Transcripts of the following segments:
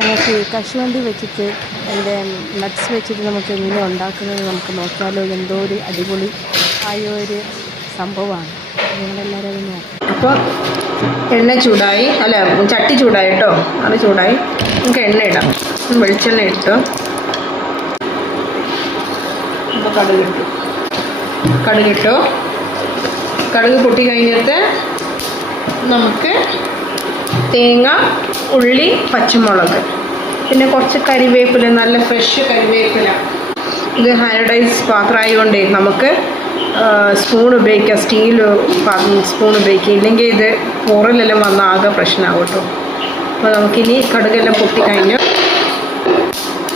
ഞങ്ങൾക്ക് കശുവണ്ടി വെച്ചിട്ട് അതിൻ്റെ നട്ട്സ് വെച്ചിട്ട് നമുക്ക് എങ്ങനെ ഉണ്ടാക്കുന്നത് നമുക്ക് നോക്കിയാലോ. എന്തോ ഒരു അടിപൊളി ആയ ഒരു സംഭവമാണ്. നിങ്ങളെല്ലാവരും അത് നോക്കാം. അപ്പോൾ എണ്ണ ചൂടായി, അല്ല ചട്ടി ചൂടായി കേട്ടോ, അത് ചൂടായി. നമുക്ക് എണ്ണ ഇടാം. വെളിച്ചെണ്ണ ഇട്ടു. അപ്പോൾ കടുകിട്ടു. കടുക് പൊട്ടി കഴിഞ്ഞിട്ട് നമുക്ക് തേങ്ങ, ഉള്ളി, പച്ചമുളക്, പിന്നെ കുറച്ച് കരിവേപ്പില, നല്ല ഫ്രഷ് കരിവേപ്പില. ഇത് ഹൈഡൈസ് പാത്രമായതുകൊണ്ട് നമുക്ക് സ്പൂൺ ഉപയോഗിക്കാം, സ്റ്റീൽ സ്പൂൺ ഉപയോഗിക്കുക. ഇല്ലെങ്കിൽ ഇത് പുറലെല്ലാം വന്നാൽ ആകെ പ്രശ്നമാകും കേട്ടോ. അപ്പോൾ നമുക്കിനി കടുകെല്ലാം പൊട്ടിക്കഴിഞ്ഞു.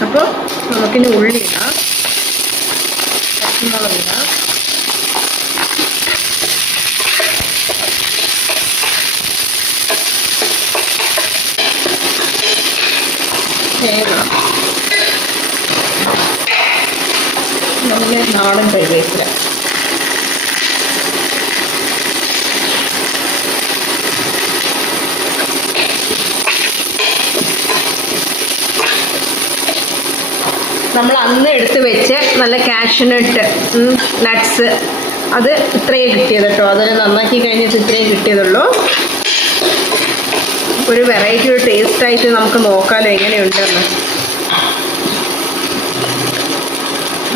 അപ്പോൾ നമുക്കിനി ഉള്ളി ഇടാം, പച്ചമുളക് ഇടാം, തേങ്ങ, നല്ല നാടൻ കരിവേപ്പില, നമ്മൾ അന്ന് എടുത്ത് വെച്ച് നല്ല കാഷ്യൂനട്ട് നട്ട്സ്, അത് ഇത്രയേ കിട്ടിയത് കേട്ടോ. അതിന് നന്നാക്കി കഴിഞ്ഞിട്ട് ഇത്രയേ കിട്ടിയതുള്ളൂ. ഒരു വെറൈറ്റി, ഒരു ടേസ്റ്റായിട്ട് നമുക്ക് നോക്കാമല്ലോ എങ്ങനെയുണ്ടെന്ന്.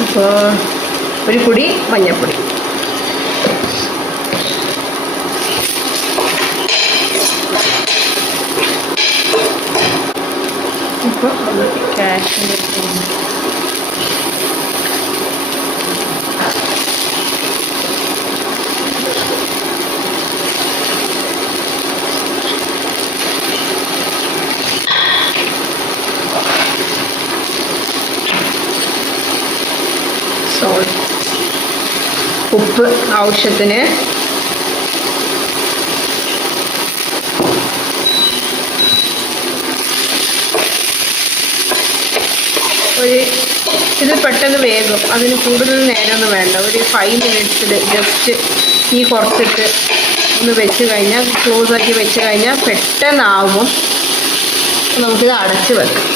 അപ്പോൾ ഒരു പൊടി മഞ്ഞൾപ്പൊടി, ഇപ്പോൾ അത് കാഷ്യൂനട്ട്, സോൾട്ട്, ഉപ്പ് ആവശ്യത്തിന്, ഇത് പെട്ടെന്ന് വേകും. അതിന് കൂടുതൽ നേരമൊന്നും വേണ്ട. ഒരു 5 മിനിറ്റ്സിൽ ജസ്റ്റ് തീ കുറച്ചിട്ട് ഒന്ന് വെച്ച് കഴിഞ്ഞാൽ, ക്ലോസ് ആക്കി വെച്ച് കഴിഞ്ഞാൽ പെട്ടെന്നാവും. നമുക്കിത് അടച്ച് വെക്കാം.